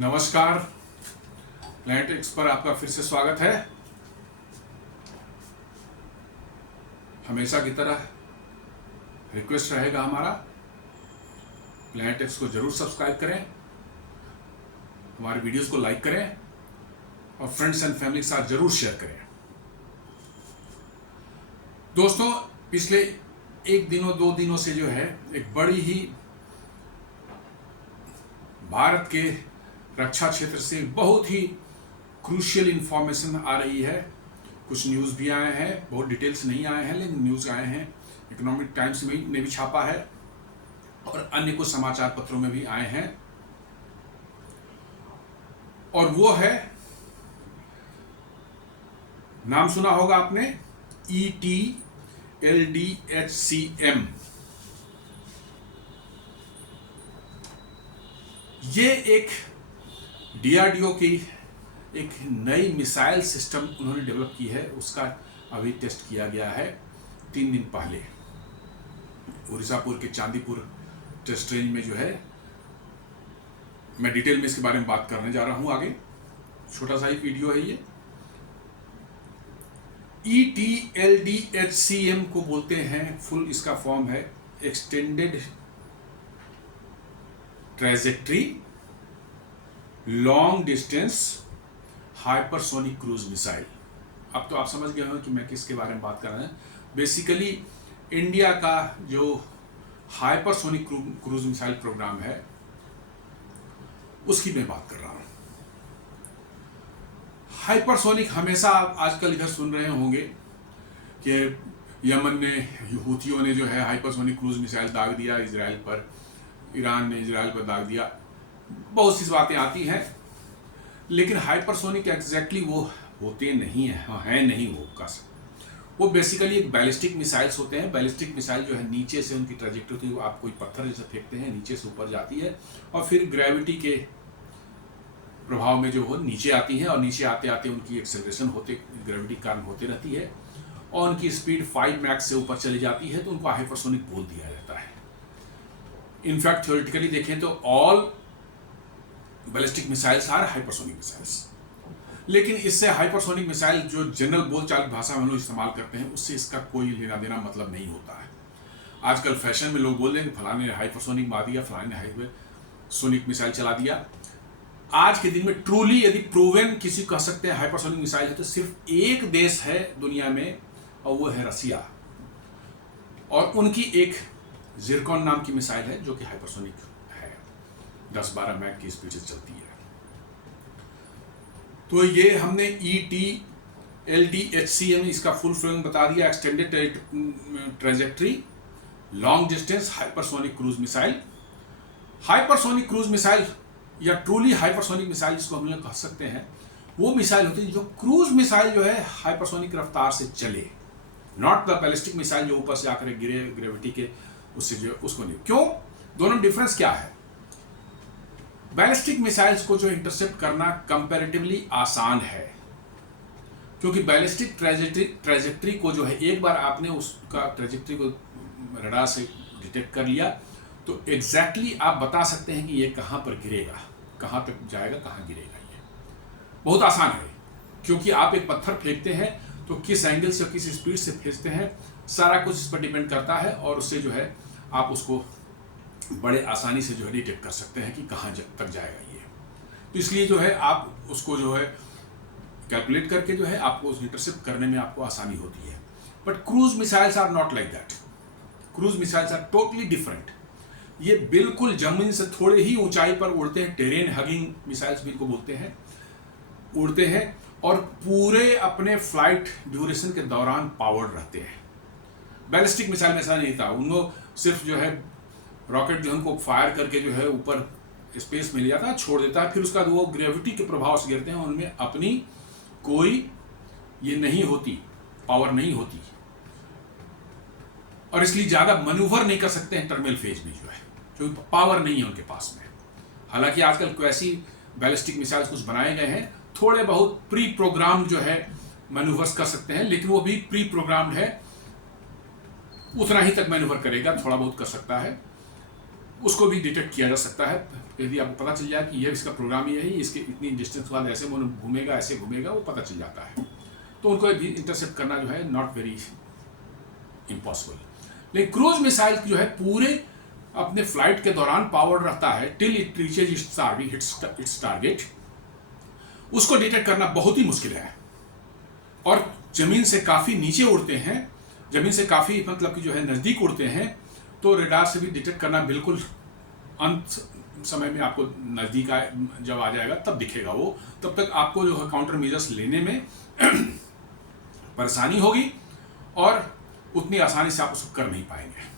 नमस्कार। Planet x पर आपका फिर से स्वागत है। हमेशा की तरह रिक्वेस्ट रहेगा हमारा, प्लैनेट एक्स को जरूर सब्सक्राइब करें, हमारे वीडियोस को लाइक करें और फ्रेंड्स एंड फैमिली के साथ जरूर शेयर करें। दोस्तों, पिछले दो दिनों से जो है एक बड़ी ही भारत के रक्षा क्षेत्र से बहुत ही क्रूशियल इंफॉर्मेशन आ रही है। कुछ न्यूज़ भी आए हैं, बहुत डिटेल्स नहीं आए हैं लेकिन न्यूज़ आए हैं। इकोनॉमिक टाइम्स ने भी छापा है और अन्य कुछ समाचार पत्रों में भी आए हैं, और वो है, नाम सुना होगा आपने, ETLDHCM। ये एक DRDO की एक नई मिसाइल सिस्टम उन्होंने डेवलप की है। उसका अभी टेस्ट किया गया है 3 दिन पहले उड़ीसापुर के चांदीपुर टेस्ट रेंज में जो है। मैं डिटेल में इसके बारे में बात करने जा रहा हूं आगे। छोटा सा ही वीडियो है ये। ETLDHCM को बोलते हैं, फुल इसका फॉर्म है extended trajectory long distance hypersonic cruise missile. अब तो आप समझ गए हो कि मैं किसके बारे में बात कर रहा हूं। बेसिकली इंडिया का जो हाइपरसोनिक क्रूज मिसाइल प्रोग्राम है उसकी मैं बात कर रहा हूं। हाइपरसोनिक हमेशा आप आजकल इधर सुन रहे होंगे कि यमन ने, हूथियों ने जो है हाइपरसोनिक क्रूज मिसाइल दाग दिया इजराइल पर, ईरान ने इजराइल पर दाग दिया, बहुत सी बातें आती हैं। लेकिन हाइपरसोनिक एग्जैक्टली वो होते नहीं है नहीं वो बेसिकली एक बैलिस्टिक मिसाइल्स होते हैं। बैलिस्टिक मिसाइल जो है नीचे से उनकी ट्रैजेक्टरी होती है, आप कोई पत्थर जैसे फेंकते हैं नीचे से ऊपर जाती है और फिर ग्रेविटी के प्रभाव में जो हो नीचे आती है, और नीचे आते आते उनकी एक्सेलरेशन ग्रेविटी के कारण होते रहती है और उनकी स्पीड 5 मैक्स से ऊपर चली जाती है, तो उनको हाइपरसोनिक बोल दिया जाता है। इनफैक्ट थ्योरेटिकली देखें तो all ballistic missiles are hypersonic missiles. लेकिन इससे हाइपरसोनिक मिसाइल जो जनरल बोलचाल भाषा में लोग इस्तेमाल करते हैं उससे इसका कोई लेना देना मतलब नहीं होता है। आजकल फैशन में लोग बोल रहे हैं कि फलाने ने हाइपरसोनिक मार दिया, फलाने ने हाइपरसोनिक मिसाइल चला दिया। आज के दिन में ट्रूली यदि प्रूवन किसी कह सकते हैं हाइपरसोनिक मिसाइल है तो सिर्फ एक देश है दुनिया में, और वो है रसिया, और उनकी एक जिरकॉन नाम की मिसाइल है जो कि हाइपरसोनिक है, 10-12 मैक की स्पीड से चलती है। तो ये हमने ETLDHCM इसका फुल फॉर्म बता दिया, extended trajectory long distance hypersonic cruise missile. Hypersonic cruise missile या ट्रूली हाइपरसोनिक मिसाइल जिसको हम लोग कह सकते हैं, वो मिसाइल होती है जो क्रूज मिसाइल जो है हाइपरसोनिक रफ्तार से चले, नॉट द बैलिस्टिक मिसाइल जो ऊपर से आकर गिरे ग्रेविटी के उससे जो उसको नहीं। क्यों? दोनों डिफरेंस क्या है? बैलिस्टिक मिसाइल्स को जो इंटरसेप्ट करना कंपैरेटिवली आसान है, क्योंकि बैलिस्टिक ट्रैजेक्टरी को जो है एक बार आपने उसका ट्रैजेक्टरी को रडार से डिटेक्ट कर लिया तो एग्जैक्टली आप बता सकते हैं कि ये कहाँ पर गिरेगा, कहाँ तक जाएगा, कहाँ गिरेगा। ये बहुत आसान है, क्योंकि आप एक पत्थर फेंकते हैं तो किस एंगल से और किस स्पीड से फेंकते हैं सारा कुछ इस पर डिपेंड करता है, और उससे जो है आप उसको बड़े आसानी से जो है डिटेक्ट कर सकते हैं कि कहाँ तक जाएगा ये। तो इसलिए जो है आप उसको जो है कैलकुलेट करके जो है आपको उस इंटरसेप्ट करने में आपको आसानी होती है। But cruise missiles are not like that. Cruise missiles are totally different. ये बिल्कुल जमीन से थोड़े ही ऊंचाई पर उड़ते हैं, टेरेन हगिंग मिसाइल्स भी इनको बोलते हैं, उड़ते हैं और पूरे अपने फ्लाइट ड्यूरेशन के दौरान पावर्ड रहते हैं। बैलिस्टिक मिसाइल में ऐसा नहीं था, उनको सिर्फ जो है रॉकेट जो उनको फायर करके जो है ऊपर स्पेस में ले जाता है, छोड़ देता है, फिर उसका वो ग्रेविटी के प्रभाव से गिरते हैं, उनमें अपनी कोई ये नहीं होती, पावर नहीं होती, और इसलिए ज़्यादा मनूवर नहीं कर सकते हैं टर्मिनल फेज में जो है, क्योंकि पावर नहीं है उनके पास में। हालांकि आजकल वैसी बैलिस्टिक मिसाइल्स कुछ बनाए गए हैं, थोड़े बहुत प्री प्रोग्राम जो है मैनूवर्स कर सकते हैं, लेकिन वो भी प्री प्रोग्राम्ड है, उतना ही तक मैनूवर करेगा, थोड़ा बहुत कर सकता है, उसको भी डिटेक्ट किया जा सकता है यदि आपको पता चल जाए कि ये इसका प्रोग्राम ये है, इसके इतनी डिस्टेंस के बाद ऐसे वो घूमेगा, ऐसे घूमेगा, वो पता चल जाता है। तो उनको भी इंटरसेप्ट करना जो है नॉट वेरी इम्पॉसिबल। लेकिन क्रूज मिसाइल जो है पूरे अपने फ्लाइट के दौरान पावर रहता है till it reaches it's target. उसको डिटेक्ट करना बहुत ही मुश्किल है, और जमीन से काफ़ी नीचे उड़ते हैं, जमीन से काफ़ी मतलब कि जो है नज़दीक उड़ते हैं, तो रेडार से भी डिटेक्ट करना बिल्कुल अंत समय में आपको नज़दीक जब आ जाएगा तब दिखेगा वो, तब तक आपको जो है काउंटर मेजर्स लेने में परेशानी होगी और उतनी आसानी से आप उसको कर नहीं पाएंगे।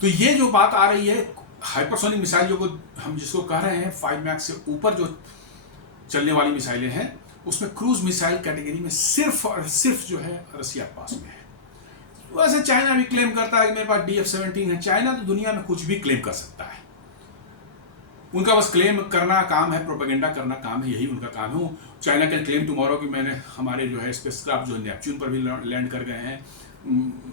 तो ये जो बात आ रही है हाइपरसोनिक मिसाइल जो हम जिसको कह रहे हैं 5 मैक से ऊपर जो चलने वाली मिसाइलें हैं, उसमें क्रूज मिसाइल कैटेगरी में सिर्फ और सिर्फ जो है रसिया पास में है। वैसे चाइना भी क्लेम करता है कि मेरे पास DF-17 है। चाइना तो दुनिया में कुछ भी क्लेम कर सकता है, उनका बस क्लेम करना काम है, प्रोपेगेंडा करना काम है, यही उनका काम है। चाइना कैन क्लेम टुमारो कि मैंने हमारे जो है स्पेसक्राफ्ट जो नेपच्यून पर भी लैंड कर गए हैं,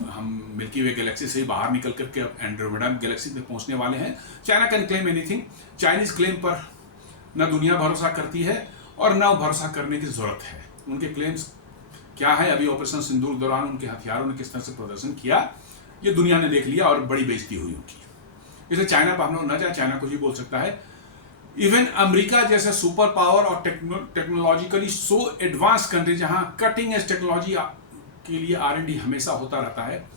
हम मिल्की वे गैलेक्सी से ही बाहर निकल करके अब एंड्रोमेडा गैलेक्सी में पहुंचने वाले हैं। China can claim anything. Chinese claim पर न दुनिया भरोसा करती है और न भरोसा करने की जरूरत है। उनके क्लेम्स क्या है, अभी ऑपरेशन सिंदूर दौरान उनके हथियारों ने किस तरह से प्रदर्शन किया ये दुनिया ने देख लिया और बड़ी बेइज्जती हुई उनकी। इसलिए चाइना पर हम लोग न जाए, चाइना कुछ भी बोल सकता है। इवन अमेरिका जैसे सुपर पावर और टेक्नोलॉजिकली सो एडवांस कंट्री जहां कटिंग एज टेक्नोलॉजी के लिए R&D हमेशा होता रहता है,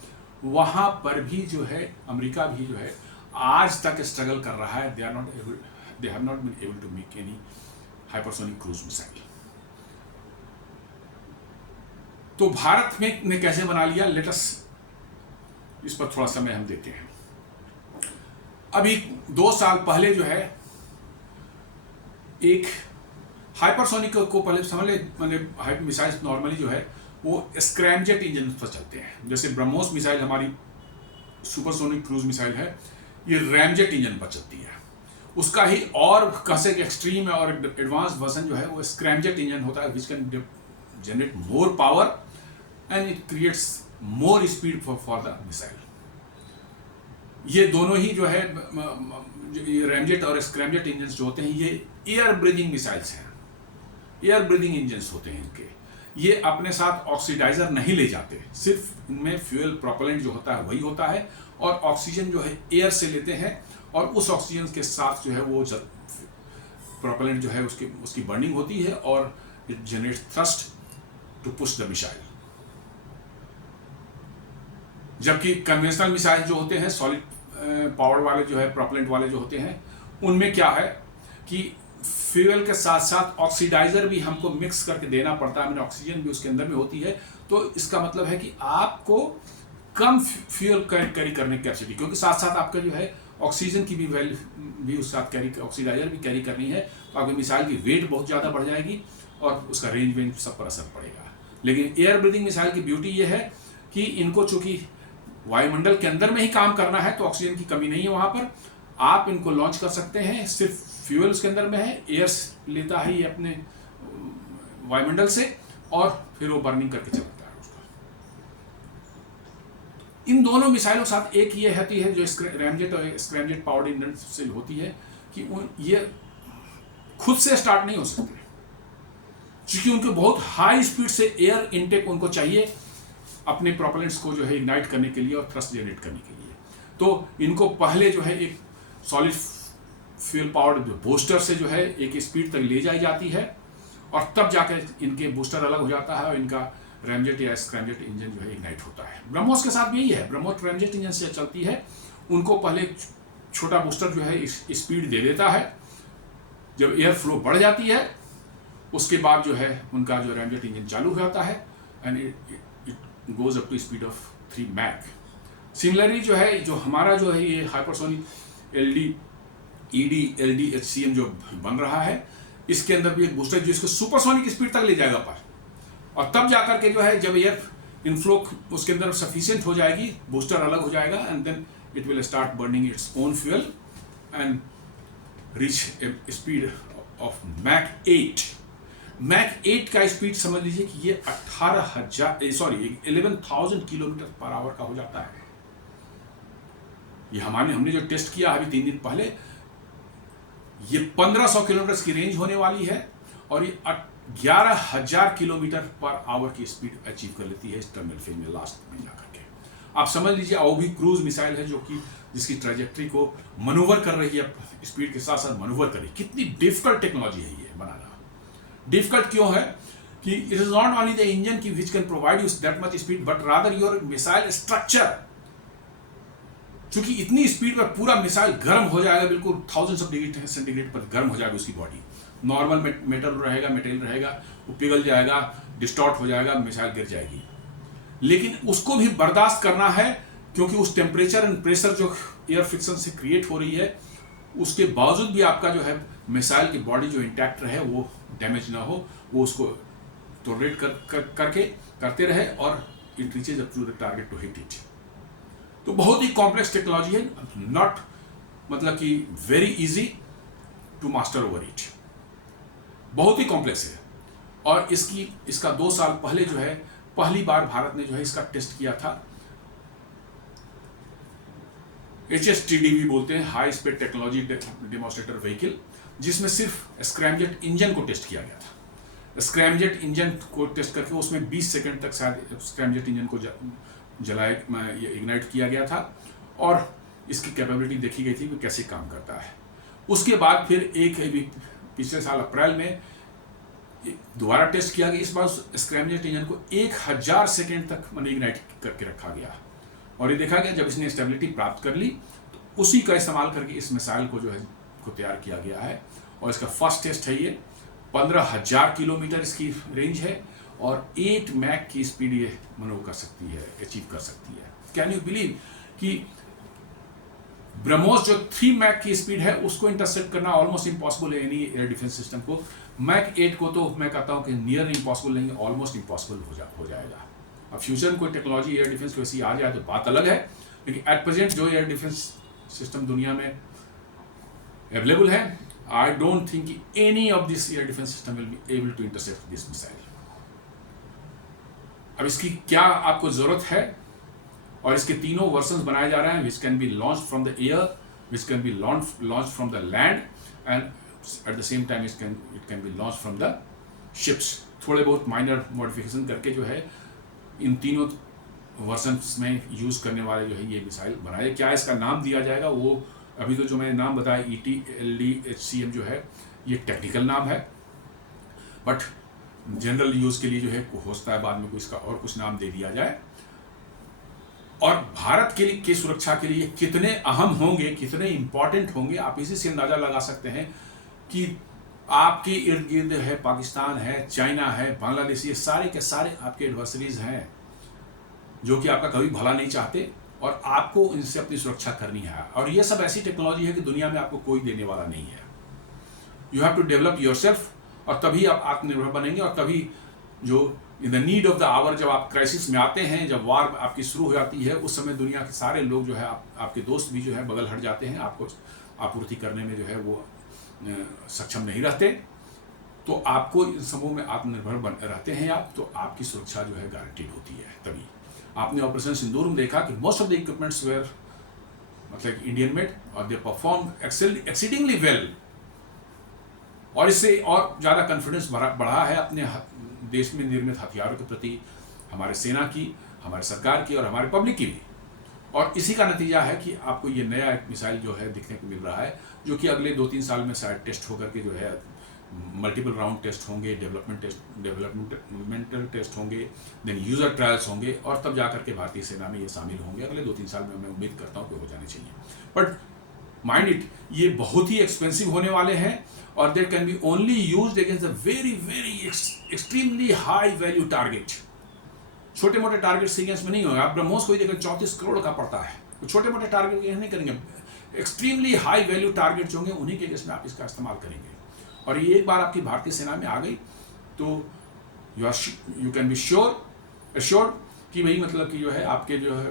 वहां पर भी जो है अमेरिका भी जो है आज तक स्ट्रगल कर रहा है। They have not been able to make any hypersonic cruise missile. तो भारत में ने कैसे बना लिया, लेट अस इस पर थोड़ा समय हम देते हैं। अभी 2 साल पहले जो है एक हाइपरसोनिक को पहले समझ ले, मैंने मिसाइल्स नॉर्मली जो है वो स्क्रैमजेट इंजन पर चलते हैं। जैसे ब्रह्मोस मिसाइल हमारी सुपरसोनिक क्रूज मिसाइल है, ये रैमजेट इंजन पर चलती है। उसका ही और कैसे एक्सट्रीम और एडवांस वर्जन जो है वो स्क्रैमजेट इंजन होता है, which can generate more power and it creates more speed for the missile. ये दोनों ही जो है रैमजेट और स्क्रैमजेट इंजन जो होते हैं ये एयर ब्रीदिंग मिसाइल्स हैं, एयर ब्रीदिंग इंजन होते हैं इनके। ये अपने साथ ऑक्सीडाइजर नहीं ले जाते, सिर्फ इनमें फ्यूल प्रोपेलेंट जो होता है वही होता है, और ऑक्सीजन जो है एयर से लेते हैं और उस ऑक्सीजन के साथ जो है वो प्रोपेलेंट जो है उसकी बर्निंग होती है और it generates thrust to push the missile. जबकि कन्वेंशनल मिसाइल जो होते हैं सॉलिड पावर वाले जो है प्रोपेलेंट वाले जो होते हैं, उनमें क्या है कि फ्यूल के साथ साथ ऑक्सीडाइजर भी हमको मिक्स करके देना पड़ता है, ऑक्सीजन भी उसके अंदर में होती है। तो इसका मतलब है कि आपको कम फ्यूल कैरी करने की कैपेसिटी, क्योंकि साथ साथ आपका जो है ऑक्सीजन की भी वैल्यू भी उस साथ कैरी, ऑक्सीडाइजर भी कैरी करनी है, तो आपकी मिसाइल की वेट बहुत ज़्यादा बढ़ जाएगी और उसका रेंज सब पर असर पड़ेगा। लेकिन एयर ब्रीदिंग मिसाइल की ब्यूटी ये है कि इनको चूंकि वायुमंडल के अंदर में ही काम करना है तो ऑक्सीजन की कमी नहीं है, वहाँ पर आप इनको लॉन्च कर सकते हैं। सिर्फ फ्यूल उसके अंदर में है, एयर लेता है ये अपने वायुमंडल से और फिर वो बर्निंग करके चलता है उसका। इन दोनों मिसाइलों के साथ एक ये होती है जो रैमजेट और स्क्रैमजेट पावर्ड इंजन से होती है कि ये खुद से स्टार्ट नहीं हो सकते, क्योंकि उनको बहुत हाई स्पीड से एयर इनटेक उनको चाहिए अपने प्रोपेलेंट्स को जो है इग्नाइट करने के लिए और थ्रस्ट जनरेट करने के लिए। तो इनको पहले जो है एक सॉलिड फ्यूल पावर्ड बूस्टर से जो है एक स्पीड तक ले जाई जाती है और तब जाकर इनके बूस्टर अलग हो जाता है और इनका रैमजेट या स्क्रैमजेट इंजन जो है इग्नाइट होता है। ब्रह्मोस के साथ भी यही है, ब्रह्मोस रैमजेट इंजन से चलती है। उनको पहले छोटा बूस्टर जो है स्पीड दे देता है, जब एयर फ्लो बढ़ जाती है उसके बाद जो है उनका जो रैमजेट इंजन चालू हो जाता है and it goes up to speed of 3 Mach. Similarly जो है जो हमारा जो है ये hypersonic LD ED LD HCM जो बन रहा है, इसके अंदर भी एक बूस्टर जो इसको सुपरसोनिक स्पीड तक ले जाएगा पर, और तब जाकर के जो है जब एयर इनफ्लो उसके अंदर सफिशिएंट हो जाएगी, बूस्टर अलग हो जाएगा and then it will start burning its own fuel and reach a speed of Mach 8। Mach 8 का स्पीड समझ लीजिए कि ये 11,000 किलोमीटर पर आवर का हो जाता है। ये हमने जो टेस्ट किया अभी 3 दिन पहले, ये 1500 किलोमीटर की रेंज होने वाली है और ये 11,000 किलोमीटर पर आवर की स्पीड अचीव कर लेती है इस टर्मिनल फेज में लास्ट में जाकर के। आप समझ लीजिए वो भी क्रूज मिसाइल है जो कि जिसकी ट्रैजेक्टरी को मनूवर कर रही है, स्पीड के साथ साथ मनूवर कर रही है। कितनी डिफिकल्ट टेक्नोलॉजी है ये बनाना। डिफिकल्ट क्यों है कि it is not only the engine की which can provide you that much speed but rather your missile structure. क्योंकि इतनी स्पीड पर पूरा मिसाइल गर्म हो जाएगा, बिल्कुल थाउजेंड्स ऑफ डिग्री सेंटीग्रेड पर गर्म हो जाएगा उसकी बॉडी। नॉर्मल मटेरियल रहेगा, वो पिघल जाएगा, डिस्टॉर्ट हो जाएगा, मिसाइल गिर जाएगी। लेकिन उसको भी बर्दाश्त करना है क्योंकि उस टेम्परेचर एंड प्रेशर जो एयर फ्रिक्शन से क्रिएट हो रही है उसके बावजूद भी आपका जो है मिसाइल की बॉडी जो इंटैक्ट रहे, वो डैमेज ना हो, वो उसको टॉलरेट करते रहे और it reaches up to the target to hit it. तो बहुत ही कॉम्प्लेक्स टेक्नोलॉजी है, नॉट मतलब कि very easy to master over it, बहुत ही कॉम्प्लेक्स है। और इसका 2 साल पहले जो है पहली बार भारत ने जो है इसका टेस्ट किया था। HSTDV बोलते हैं, high speed technology demonstrator vehicle, जिसमें सिर्फ स्क्रैमजेट इंजन को टेस्ट किया गया था। स्क्रैमजेट इंजन को टेस्ट करके उसमें 20 सेकंड तक शायद स्क्रैमजेट इंजन को इग्नाइट किया गया था और इसकी कैपेबिलिटी देखी गई थी कि कैसे काम करता है। उसके बाद फिर पिछले साल अप्रैल में दोबारा टेस्ट किया गया। इस बार स्क्रैमजेट इंजन को 1000 सेकेंड तक इग्नाइट करके रखा गया और ये देखा गया जब इसने स्टेबिलिटी प्राप्त कर ली तो उसी का इस्तेमाल करके इस मिसाइल को जो है को तैयार किया गया है। और इसका फर्स्ट टेस्ट है ये। 15,000 किलोमीटर इसकी रेंज है और 8 मैक की स्पीड ये मनोवर कर सकती है, अचीव कर सकती है। कैन यू बिलीव कि ब्रह्मोस जो 3 मैक की स्पीड है उसको इंटरसेप्ट करना ऑलमोस्ट इम्पॉसिबल है एनी एयर डिफेंस सिस्टम को। मैक 8 को तो मैं कहता हूं कि नियर इम्पॉसिबल नहीं, ऑलमोस्ट इम्पॉसिबल हो जाएगा। अब फ्यूचर में कोई टेक्नोलॉजी एयर डिफेंस की वैसी आ जाए तो बात अलग है, लेकिन एट प्रेजेंट जो एयर डिफेंस सिस्टम दुनिया में अवेलेबल है, I don't think any of this air defence system will be able to intercept this missile. अब इसकी क्या आपको जरूरत है, और इसके तीनों वर्जन्स बनाए जा रहे हैं, which can be launch from the air, which can be launch from the land and at the same time it can be launch from the ships. थोड़े बहुत माइनर मॉडिफिकेशन करके जो है इन तीनों वर्जन्स में यूज करने वाले जो है ये मिसाइल बनाए। क्या इसका नाम दिया जाएगा वो अभी तो जो मैंने नाम बताया ETLD-HCM जो है ये टेक्निकल नाम है, बट जनरल यूज के लिए जो है हो सकता है बाद में कोई इसका और कुछ नाम दे दिया जाए। और भारत के लिए की सुरक्षा के लिए कितने अहम होंगे, कितने इंपॉर्टेंट होंगे, आप इसी से अंदाजा लगा सकते हैं कि आपके इर्द गिर्द है पाकिस्तान है, चाइना है, बांग्लादेश, ये सारे के सारे आपके एडवर्सरीज हैं जो कि आपका कभी भला नहीं चाहते और आपको इनसे अपनी सुरक्षा करनी है। और ये सब ऐसी टेक्नोलॉजी है कि दुनिया में आपको कोई देने वाला नहीं है। You have to develop yourself, और तभी आप आत्मनिर्भर बनेंगे। और तभी जो in the need of the hour, जब आप क्राइसिस में आते हैं, जब वार आपकी शुरू हो जाती है, उस समय दुनिया के सारे लोग जो है आपके दोस्त भी जो है बगल हट जाते हैं, आपको आपूर्ति करने में जो है वो सक्षम नहीं रहते। तो आपको इन सबों में आत्मनिर्भर रहते हैं आप, तो आपकी सुरक्षा जो है गारंटीड होती है। तभी आपने ऑपरेशन सिंदूर में देखा कि most of the equipments were मतलब इंडियन मेड और दे परफॉर्म एक्सीडिंगली वेल। और इससे और ज़्यादा कॉन्फिडेंस बढ़ा है अपने देश में निर्मित हथियारों के प्रति हमारे सेना की, हमारे सरकार की और हमारे पब्लिक की भी। और इसी का नतीजा है कि आपको ये नया एक मिसाइल जो है दिखने को मिल रहा है, जो कि अगले 2-3 साल में शायद टेस्ट होकर के जो है मल्टीपल राउंड टेस्ट होंगे, डेवलपमेंटल टेस्ट होंगे, देन यूज़र ट्रायल्स होंगे, और तब जाकर के भारतीय सेना में ये शामिल होंगे। अगले 2-3 साल में मैं उम्मीद करता हूँ कि हो जाने चाहिए। बट माइंड इट, ये बहुत ही एक्सपेंसिव होने वाले हैं और that can be only used against a very very extremely high value target. छोटे मोटे टारगेट के अगेंस्ट में नहीं होगा। आप ब्रह्मोस को देखकर 34 करोड़ का पड़ता है, तो छोटे मोटे टारगेट के नहीं करेंगे। एक्सट्रीमली हाई वैल्यू टारगेट जो होंगे उन्हीं के अगेंस्ट में आप इसका इस्तेमाल करेंगे। और ये एक बार आपकी भारतीय सेना में आ गई तो यू कैन बी श्योर कि वही मतलब कि जो है आपके जो है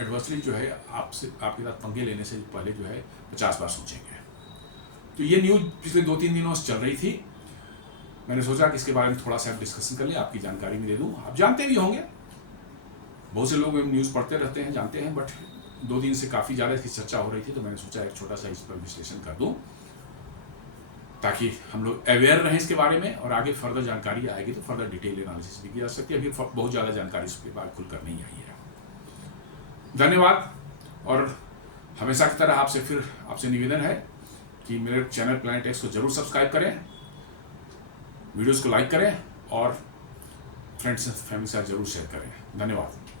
एडवर्सरी जो है आपसे आपके साथ पंगे लेने से पहले जो है 50 बार सोचेंगे। तो ये न्यूज़ पिछले 2-3 दिनों से चल रही थी, मैंने सोचा कि इसके बारे में थोड़ा सा डिस्कशन कर ले, आपकी जानकारी में दे दूँ। आप जानते भी होंगे, बहुत से लोग न्यूज़ पढ़ते रहते हैं, जानते हैं, बट 2 दिन से काफ़ी ज़्यादा इसकी चर्चा हो रही थी, तो मैंने सोचा एक छोटा सा इस पर विश्लेषण कर दूँ, ताकि हम लोग अवेयर रहें इसके बारे में, और आगे फर्दर जानकारी आएगी तो फर्दर डिटेल एनालिसिस भी की जा सकती है। अभी बहुत ज़्यादा जानकारी इसके बाद खुलकर नहीं आई है। धन्यवाद। और हमेशा की तरह आपसे निवेदन है कि मेरे चैनल प्लैनेट एक्स को जरूर सब्सक्राइब करें, वीडियोस को लाइक करें और फ्रेंड्स एंड फैमिली के साथ जरूर शेयर करें। धन्यवाद।